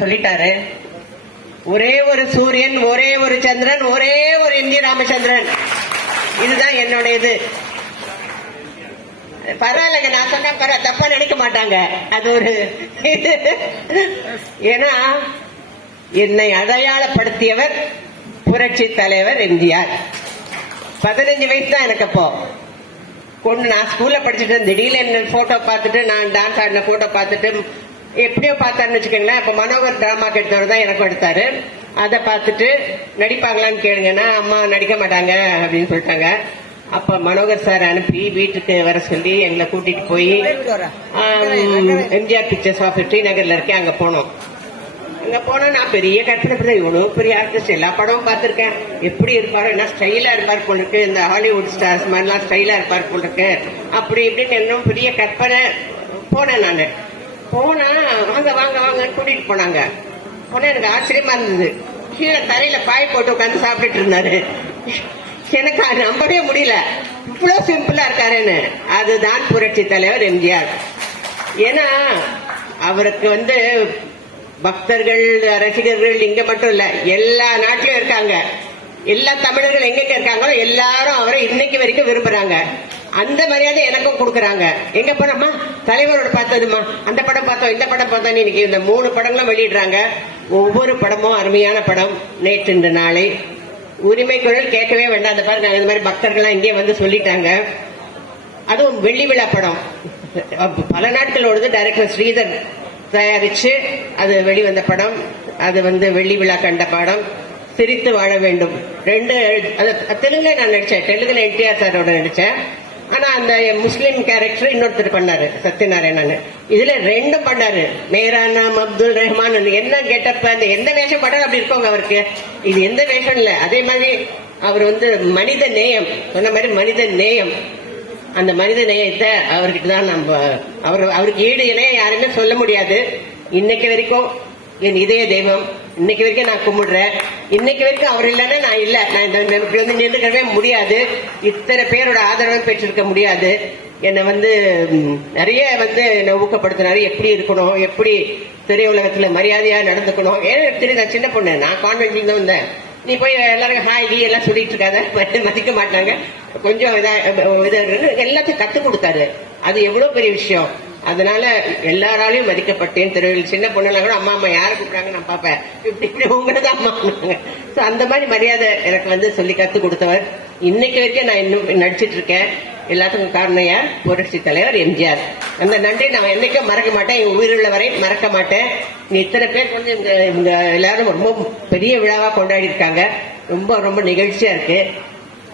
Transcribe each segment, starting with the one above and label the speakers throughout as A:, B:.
A: சொல்லிட்டாரு. ஒரே ஒரு சூரியன் ஒரே ஒரு சந்திரன் ஒரே ஒரு இந்திய ராமச்சந்திரன். இதுதான் என்னோட இது பரவாயில்லைங்க நான் சொன்னா பரவ தப்பா நினைக்க மாட்டாங்க. அது ஒரு ஏன்னா என்னை அடையாளப்படுத்தியவர் புரட்சி தலைவர் எம்ஜிஆர். பதினஞ்சு வயசு தான் எனக்கு அப்போ. கொண்டு நான் ஸ்கூல்ல படிச்சுட்டு திடீர்னு என்ன போட்டோ பார்த்துட்டு நான் டான்ஸ் ஆடின போட்டோ பார்த்துட்டு எப்படியோ பார்த்தாருன்னு வச்சுக்கோங்களேன். அப்ப மனோகர் டிராமா எடுத்தவர் தான் எனக்கும் எடுத்தாரு. அதை பார்த்துட்டு நடிப்பாங்களான்னு கேளுங்கன்னா அம்மா நடிக்க மாட்டாங்க அப்படின்னு சொல்லிட்டாங்க. அப்ப மனோகர் சார் அனுப்பி வீட்டுக்கு வர சொல்லி எங்களை கூட்டிட்டு போய் எம்ஜிஆர் பிக்சர்ஸ் ஆஃப் டி நகர்ல இருக்கேன் அங்க போனோம். அங்க போனா நான் பெரிய கற்பனை பண்ண இவனும் பெரிய ஆர்டிஸ்ட் எல்லா படமும் பார்த்திருக்கேன். எப்படி இருப்பாரு என்ன ஸ்டைலா இருப்பார் போல இருக்கு இந்த ஹாலிவுட் ஸ்டார்ஸ் மாதிரிலாம் ஸ்டைலா இருப்பார் போல இருக்கு. அப்படி இப்படின்னு இன்னும் பெரிய கற்பனை போனேன் நானு. போனா வாங்க வாங்க வாங்கன்னு கூட்டிட்டு போனாங்க. போனா எனக்கு ஆச்சரியமா இருந்தது. கீழே தரையில பாய் போட்டு உட்காந்து சாப்பிட்டுட்டு இருந்தாரு. எனக்கு அது நம்பவே முடியல. இவ்வளவு சிம்பிளா இருக்காருன்னு. அதுதான் புரட்சி தலைவர் எம்ஜிஆர். ஏன்னா அவருக்கு வந்து பக்தர்கள் ரசிகர்கள் இங்க மட்டும் இல்ல எல்லா நாட்டிலும் இருக்காங்க. எல்லா தமிழர்கள் எங்கெங்க இருக்காங்களோ எல்லாரும் அவரை இன்னைக்கு வரைக்கும் விரும்புறாங்க. அந்த மரியாதை எனக்கும் கொடுக்கறாங்க. எங்க படம்மா தலைவரோட பார்த்ததுமா அந்த படம் பார்த்தோம் இந்த படம் பார்த்தோம் இன்னைக்கு இந்த மூணு படங்களும் வெளியிடுறாங்க. ஒவ்வொரு படமும் அருமையான படம். நேற்று இந்த நாளை. உரிமை குரல் கேட்கவே வேண்டாம். அந்த பாருங்க இந்த மாதிரி பக்தர்கள்லாம் இங்கே வந்து சொல்லிட்டாங்க. அதுவும் வெள்ளி விழா படம். பல நாட்களோடது டைரக்டர் ஸ்ரீதர் தயாரிச்சு அது வெளிவந்த படம். அது வந்து வெள்ளி விழா கண்ட படம். சிரித்து வாழ வேண்டும். ரெண்டு அது தெலுங்குல நான் நடிச்சேன். தெலுங்குல என்டிஆர் சாரோட நடிச்சேன். ஆனா அந்த முஸ்லீம் கேரக்டர் இன்னொருத்தர் பண்ணாரு சத்யநாராயணன் இதுல ரெண்டும் பண்ணாரு. மேரா நாம் அப்துல் ரஹ்மான் என்ன கெட்டப்ப அந்த எந்த வேஷம் படம் அப்படி இருக்கோங்க அவருக்கு. இது எந்த வேஷம் இல்ல. அதே மாதிரி அவர் வந்து மனித நேயம். சொன்ன மாதிரி மனித நேயம். அந்த மனித நேயத்தை அவர்கிட்ட தான் நம்ம அவர் அவருக்கு ஈடு இணைய யாருமே சொல்ல முடியாது. இன்னைக்கு வரைக்கும் என் இதய தெய்வம் இன்னைக்கு வரைக்கும் நான் கும்பிடுறேன். இன்னைக்கு வரைக்கும் அவர் இல்லைன்னா நான் இல்லை. நான் இந்த இப்படி வந்து நின்றுக்கவே முடியாது. இத்தனை பேரோட ஆதரவை பெற்றிருக்க முடியாது. என்னை வந்து நிறைய வந்து என்னை ஊக்கப்படுத்தினாரு எப்படி இருக்கணும்? எப்படி திரையுலகத்தில் மரியாதையாக நடந்துக்கணும்? ஏன்னா தெரியும் நான் சின்ன பொண்ணு. நான் கான்வென்ட்ல தான் வந்தேன். நீ போய் எல்லாரும் ஹாய் லீ எல்லாம் சொல்லிட்டு இருக்காத. மதிக்க மாட்டாங்க. கொஞ்சம் இதாக இது எல்லாத்தையும் கற்றுக் கொடுத்தாரு. அது எவ்வளோ பெரிய விஷயம். அதனால எல்லாராலையும் மதிக்கப்பட்டேன். திருவிழா சின்ன பொண்ணுலாம் கூட அம்மா அம்மா யாரை கூப்பிடுறாங்க நான் பார்ப்பேன். இப்படி இப்படி உங்களது அம்மா ஸோ அந்த மாதிரி மரியாதை எனக்கு வந்து சொல்லி கற்றுக் கொடுத்தவர். இன்னைக்கு வரைக்கும் நான் இன்னும் நடிச்சிட்டு இருக்கேன். எல்லாத்துக்கும் காரணம் யார்? புரட்சி தலைவர் எம்ஜிஆர். அந்த நன்றி நான் என்னைக்கும் மறக்க மாட்டேன். என் உயிருள்ள வரை மறக்க மாட்டேன். நீ இத்தனை பேர் வந்து இந்த இவங்க எல்லாரும் ரொம்ப பெரிய விழாவாக கொண்டாடி இருக்காங்க. ரொம்ப ரொம்ப நிகழ்ச்சியாக இருக்கு.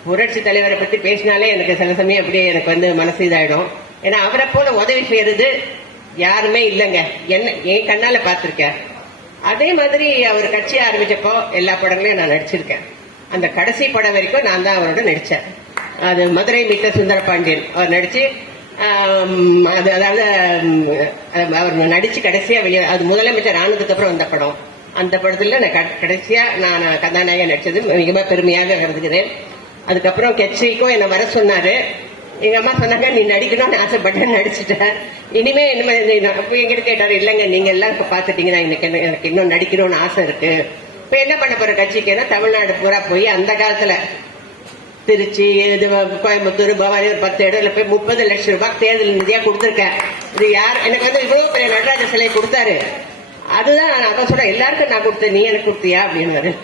A: புரட்சி தலைவரை பற்றி பேசினாலே எனக்கு சில சமயம் அப்படியே எனக்கு வந்து மனசு இதாகிடும் ஏன்னா அவரை போல உதவி செய்யறது யாருமே இல்லைங்க. என்ன என் கண்ணால பார்த்துருக்கேன் அதே மாதிரி அவர் கட்சி ஆரம்பிச்சப்போ எல்லா படங்களையும் நான் நடிச்சிருக்கேன். அந்த கடைசி படம் வரைக்கும் நான் தான் அவரோட நடித்தேன் அது மதுரை மீட்ட சுந்தர பாண்டியன் அவர் நடிச்சு அது அதாவது அவர் நடிச்சு கடைசியா வெளியே அது முதலமைச்சர் ஆனதுக்கு அப்புறம் வந்த படம். அந்த படத்துல நான் க- கடைசியா நான் கதாநாயகன் நடிச்சது மிகவும் பெருமையாக கருதுகிறேன். அதுக்கப்புறம் கட்சிக்கும் என்னை வர சொன்னாரு. எங்க அம்மா சொன்னாங்க நீ நடிக்கணும்னு ஆசைப்பட்டேன் நடிச்சுட்டேன். இனிமே இனிமே நீ- எங்கிட்ட கேட்டாரு இல்லைங்க நீங்க எல்லாம் இப்ப பாத்துட்டீங்கன்னா எனக்கு எனக்கு இன்னும் நடிக்கணும்னு ஆசை இருக்கு. இப்ப என்ன பண்ண போற கட்சிக்குன்னா தமிழ்நாடு பூரா போய் அந்த காலத்துல திருச்சி இது கோயம்புத்தூர் பவானி ஒரு பத்து இடத்துல போய் முப்பது லட்சம் ரூபாய் தேர்தல் நிதியா கொடுத்துருக்கேன். இது யார் எனக்கு வந்து இவ்வளவு பெரிய நடராஜ சிலையை கொடுத்தாரு. அதுதான் நான் அதான் சொல்றேன் எல்லாருக்கும் நான் கொடுத்தேன் நீ எனக்கு கொடுத்தியா அப்படின்னு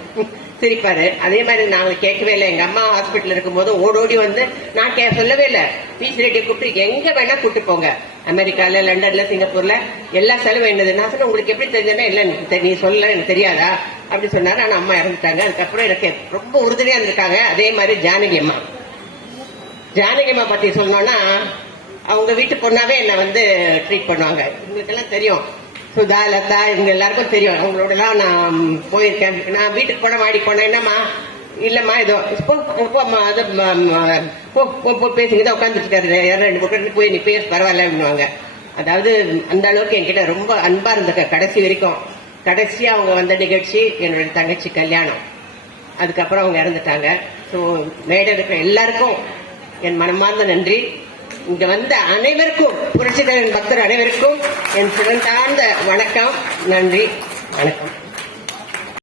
A: சிரிப்பாரு. அதே மாதிரி நான் கேட்கவே இல்லை. எங்க அம்மா ஹாஸ்பிட்டல் இருக்கும்போது ஓடோடி வந்து நான் கே சொல்லவே இல்லை. பிசி ரெட்டி கூப்பிட்டு எங்க வேணா கூட்டு போங்க. அமெரிக்கால லண்டன்ல சிங்கப்பூர்ல எல்லா செலவு என்னது? நான் சொன்னேன் உங்களுக்கு எப்படி தெரிஞ்சதுன்னா இல்ல எனக்கு நீ சொல்ல எனக்கு தெரியாதா? அப்படி சொன்னாரு. ஆனா அம்மா இறந்துட்டாங்க. அதுக்கப்புறம் எனக்கு ரொம்ப உறுதுணையா இருந்திருக்காங்க. அதே மாதிரி ஜானகி அம்மா. ஜானகி அம்மா பத்தி சொன்னோம்னா அவங்க வீட்டு பொண்ணாவே என்னை வந்து ட்ரீட் பண்ணுவாங்க. உங்களுக்கெல்லாம் தெரியும். சுதா லதா இவங்க எல்லாருக்கும் தெரியும். அவங்களோட எல்லாம் நான் போயிருக்கேன். நான் வீட்டுக்கு போன மாடி போனேன் என்னம்மா? இல்லம்மா இதோ போ அது போ போ, உட்காந்துட்டு ரெண்டு பக்கம் போய் நீ பேச பரவாயில்ல அப்படின்னுவாங்க அதாவது அந்த அளவுக்கு என்கிட்ட ரொம்ப அன்பா இருந்திருக்க கடைசி வரைக்கும். கடைசியா அவங்க வந்த நிகழ்ச்சி என்னோட தங்கச்சி கல்யாணம். அதுக்கப்புறம் அவங்க இறந்துட்டாங்க. ஸோ மேடை இருக்கிற எல்லாருக்கும் என் மனமார்ந்த நன்றி. இங்க வந்த அனைவருக்கும் புரட்சிகரன் பக்தர் அனைவருக்கும் என் சிறந்தார்ந்த வணக்கம். நன்றி. வணக்கம்.